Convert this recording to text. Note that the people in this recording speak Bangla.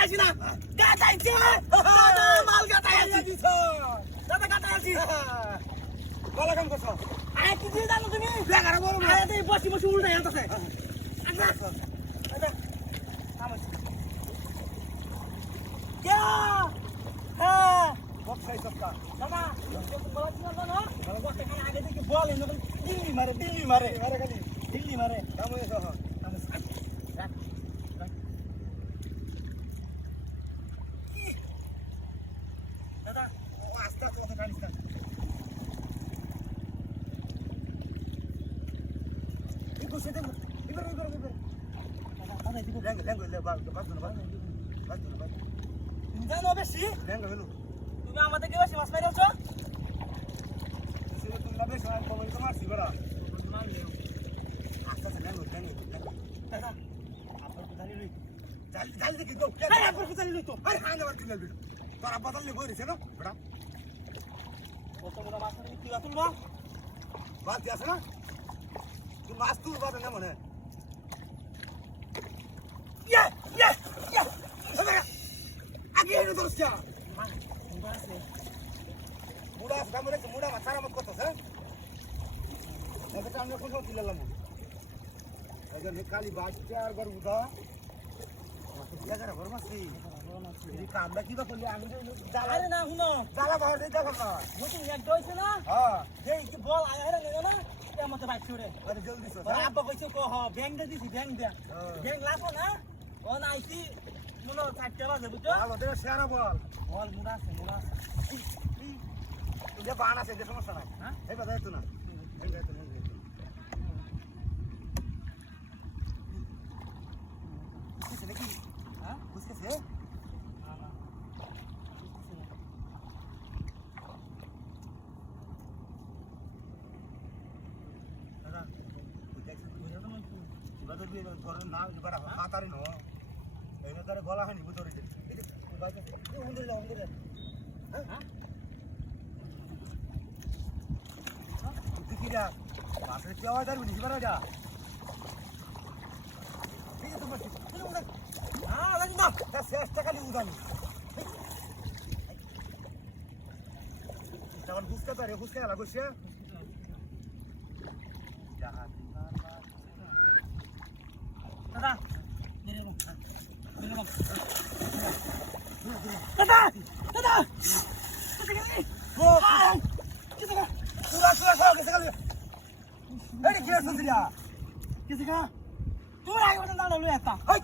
আইছি না গাটাইছি দাদা মাল গাটাইছি দিছো দাদা গাটাইছি ভালো কাম করছো আরে কি দিয়ে জানো তুমি বেগারে বড় আরে তুই বসি বসি উল্টাই আনতাছে আচ্ছা আচ্ছা আমার क्या হ্যাঁ বক্সাই সস্তা দাদা তুমি বলছ না ভালো বসে খালি আগে থেকে বল এনে দিল্লি মারে মারে খালি দিল্লি মারে দাম হয়েছে রাখ দাদা ও আস্তে আস্তে কথা জানিস না ইকো সেটা ইবার দাদা দিব লেঙ্গ লে বাস তুমি জানো বেশি লেঙ্গ হলো তুমি আমাদেরকে বেশি মাছ মারিছো সেটা তুমি না বেশ আমি কমাই তো মারছি বড় মারলেও আস্তে আস্তে লেঙ্গ দাদা আপনার কোথায় লই জাল দেখি তো কে আরে আপনার কোথায় লই তো আরে হাঙ্গা বার তুলে দিল তোরা বদললে বইরিছে না বড় কত বড় মাছ তুমি কি তুলবা বাদ দিয়াছ না তুই মাছ তুল বাদ না মনে ইয়া ইয়া ইয়া আগে এনে ধরছ মা বাসে মুড়া সামনে মুড়া মাছার মত করতেছ হ্যাঁ এটা আমি কোন দিলাম আগে নিকালি বাচ্চা আর বার উদা জায়গা রে বরমাসি এই কামটা কি বা করলি আমি আরে না শুনো জ্বালা বাহর দিতে পারল না নতুন এক দইছে না হ্যাঁ এই কি বল আয়া রে না এর মতে বাইক ছুড়ে আরে জলদি সর ওরা আব্বা কইছে কো হ ব্যাংক দে দিছি ব্যাংক দে ব্যাংক লাগো না ও না আইছি মনে 4টা বাজে বুঝছো ভালো দেবে শেয়ারা বল বল মুড়া আছে যে বান আছে যে সমস্যা নাই হ্যাঁ এই কথা তো না এই কথা না বুঝছিস নাকি হ্যাঁ বুঝছিস দাদা এবার তো তোর না এবার হাতারি ন এইবার তার গলা হানি বুঝরে এই যে উন্দিলে হ্যাঁ তুই কি যা মাছের কি আওয়াজ আর বুঝি পারা যা ঠিক আছে তোমার তুমি উড়া হ্যাঁ লাগি না তা শেষটা খালি উড়ানি তখন বুঝতে পারে বুঝতে গেল বসে দাদা মেরে রুম দাদা দাদা ও পুরা পুরা সব গেছে গেল এই কি হচ্ছে দিলা किसी का तू आगे बटन डालो लो आता এই